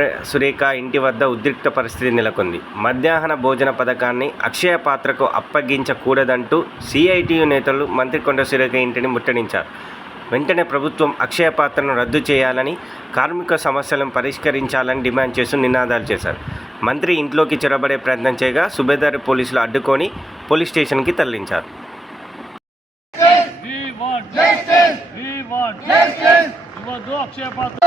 సురేఖ ఇంటి వద్ద ఉద్రిక్త పరిస్థితి నెలకొంది. మధ్యాహ్న భోజన పథకాన్ని అక్షయ పాత్రకు అప్పగించకూడదంటూ సిఐటియు నేతలు మంత్రి కొండ సురేఖ ఇంటిని ముట్టడించారు. వెంటనే ప్రభుత్వం అక్షయ పాత్రను రద్దు చేయాలని కార్మిక సమస్యలను పరిష్కరించాలని డిమాండ్ చేస్తూ నినాదాలు చేశారు. మంత్రి ఇంట్లోకి చొరబడే ప్రయత్నం చేయగా సుబేదారి పోలీసులు అడ్డుకొని పోలీస్ స్టేషన్కి తరలించారు. అక్షయ పాత్ర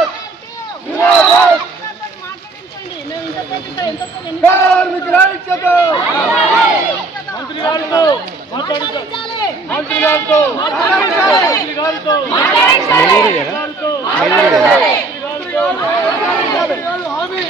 కార్మికుల ఐక్యత మంత్రి గారితో మాట్లాడించాలి మంత్రి గారితో మంత్రి గారితో మంత్రి గారు హామీ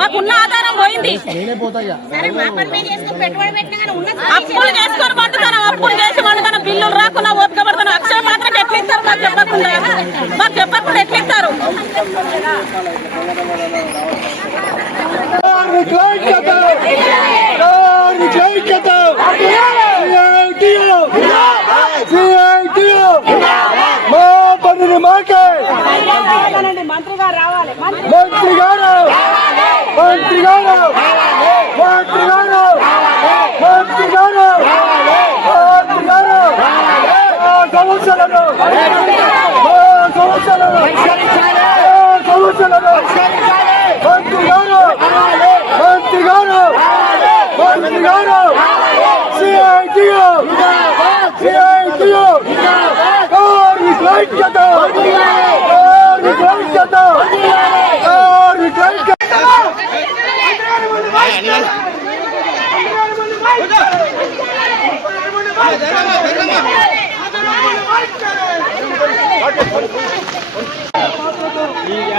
మాకున్న ఆధారం పోయింది. అప్పులు చేసుకొని పండుతాను అప్పులు చేసి పండుతాను బిల్లులు రాకుండా ఓపికబడతాను అక్షయ పాత్రకి ఎట్లా ఇస్తారు? మాకు చెప్పకుండా. మాకు చెప్పకుండా ఎట్లా ఇస్తారు? మా పనిని మాకే. మంత్రి గారు రావాలి. మంత్రి గారు. Like the dog! Like the dog!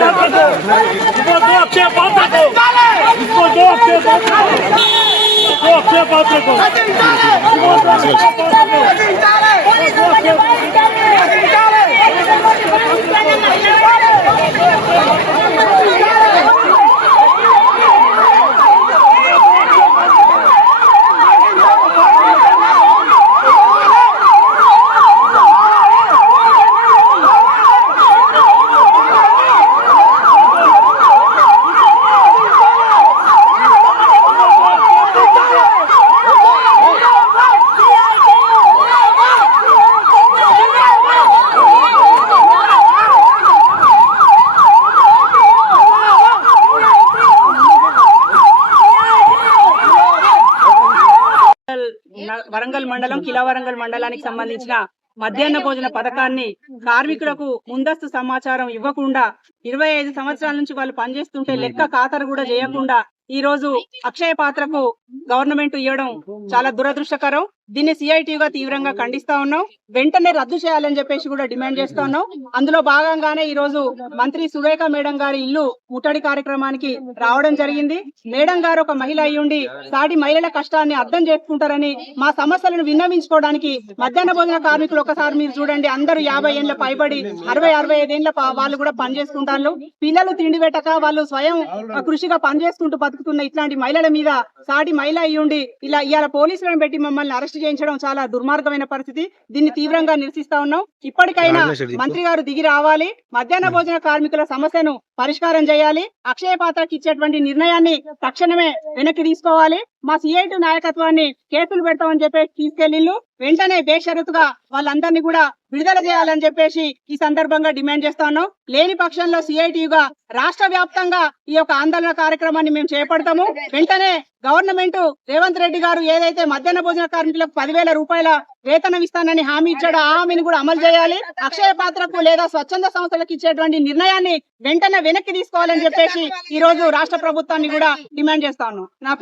Mandou a pé, volta gol! Mandou a pé, volta gol! Mandou a pé, volta gol! Mandou a pé, volta gol! Warangal మండలం కిలా వరంగల్ మండలానికి సంబంధించిన మధ్యాహ్న భోజన పథకాన్ని కార్మికులకు ముందస్తు సమాచారం ఇవ్వకుండా ఇరవై ఐదు సంవత్సరాల నుంచి వాళ్ళు పనిచేస్తుంటే లెక్క ఖాతరు కూడా చేయకుండా ఈ రోజు అక్షయ పాత్రకు గవర్నమెంట్ ఇవ్వడం చాలా దురదృష్టకరం. దీన్ని సిఐటిగా తీవ్రంగా ఖండిస్తా ఉన్నాం. వెంటనే రద్దు చేయాలని చెప్పేసి కూడా డిమాండ్ చేస్తా ఉన్నాం. అందులో భాగంగానే ఈ రోజు మంత్రి సురేఖ మేడం గారి ఇల్లు ముట్టడి కార్యక్రమానికి రావడం జరిగింది. మేడం గారు ఒక మహిళ అయ్యుండి సాటి మహిళల కష్టాన్ని అర్థం చేసుకుంటారని మా సమస్యలను విన్నవించుకోవడానికి మధ్యాహ్న భోజన కార్మికులు ఒకసారి మీరు చూడండి. అందరూ యాభై ఏళ్ళ పైబడి అరవై అరవై ఐదేళ్ళ వాళ్ళు కూడా పనిచేసుకుంటారు పిల్లలు తిండి పెట్టక వాళ్ళు స్వయం కృషిగా పని చేసుకుంటూ బతుకుతున్న ఇట్లాంటి మహిళల మీద సాటి మహిళ అయ్యుండి ఇలా ఇవాళ పోలీసులను పెట్టి మమ్మల్ని అరెస్ట్ చేయించడం చాలా దుర్మార్గమైన పరిస్థితి. దీన్ని తీవ్రంగా నిరసిస్తా ఉన్నాం. ఇప్పటికైనా మంత్రి గారు దిగి రావాలి. మధ్యాహ్న భోజన కార్మికుల సమస్యను పరిష్కారం చేయాలి. అక్షయ పాత్రకి ఇచ్చేటువంటి నిర్ణయాన్ని తక్షణమే వెనక్కి తీసుకోవాలి. మా సిఐటి నాయకత్వాన్ని కేసులు పెడతామని చెప్పేసి తీసుకెళ్ళిళ్ళు వెంటనే బేషరతుగా వాళ్ళందరినీ కూడా విడుదల చేయాలని చెప్పేసి ఈ సందర్భంగా డిమాండ్ చేస్తాను. లేని పక్షంలో సిఐటియుగా రాష్ట్ర వ్యాప్తంగా ఈ యొక్క ఆందోళన కార్యక్రమాన్ని మేము చేపడతాము. వెంటనే గవర్నమెంట్ రేవంత్ రెడ్డి గారు ఏదైతే మధ్యాహ్న భోజన కార్మికులకు పదివేల రూపాయల వేతనం ఇస్తానని హామీ ఇచ్చాడు. ఆ హామీని కూడా అమలు చేయాలి. అక్షయ పాత్రకు లేదా స్వచ్ఛంద సంస్థలకు ఇచ్చేటువంటి నిర్ణయాన్ని వెంటనే వెనక్కి తీసుకోవాలని చెప్పేసి ఈ రోజు రాష్ట్ర ప్రభుత్వాన్ని కూడా డిమాండ్ చేస్తాను నా